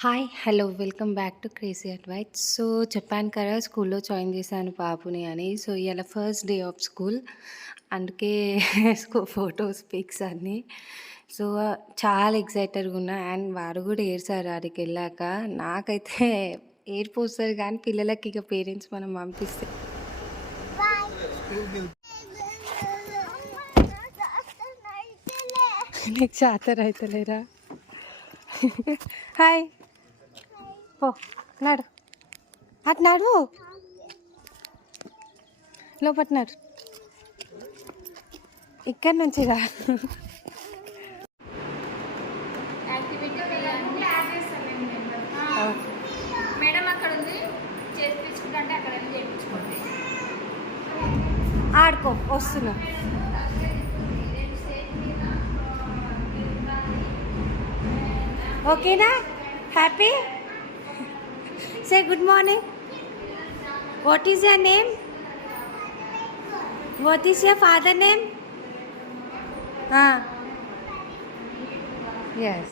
Hi! Hello! Welcome back to crazy అడ్వైట్స్. So, చెప్పాను కదా స్కూల్‌లో జాయిన్ చేశాను పాపుని అని. సో, ఇయాల ఫస్ట్ డే ఆఫ్ స్కూల్. అందుకే ఫోటోస్, పిక్స్ అన్నీ. సో, చాలా ఎక్సైటెడ్‌గా ఉన్నా. అండ్ వాడు కూడా ఏడ్చారు ఆడికెళ్ళాక. నాకైతే ఏడుపొస్తది కానీ పిల్లలకి ఇక పేరెంట్స్ మనం పంపిస్తే నీకు చాతనైతలేరా? హాయ్! పో నడు. అటు నడు. లోపట నడు. ఇక్కడి నుంచి రా. యాక్టివిటీ అన్నీ యాడ్ చేస్తాను నేను. మేడం అక్కడ ఉంది చేయించుకుంటే అక్కడ వెళ్ళి చేయించుకోండి. ఆడుకో వస్తున్నా. ఓకేనా? Happy? Say good morning. What is your name? What is your father name? Yes.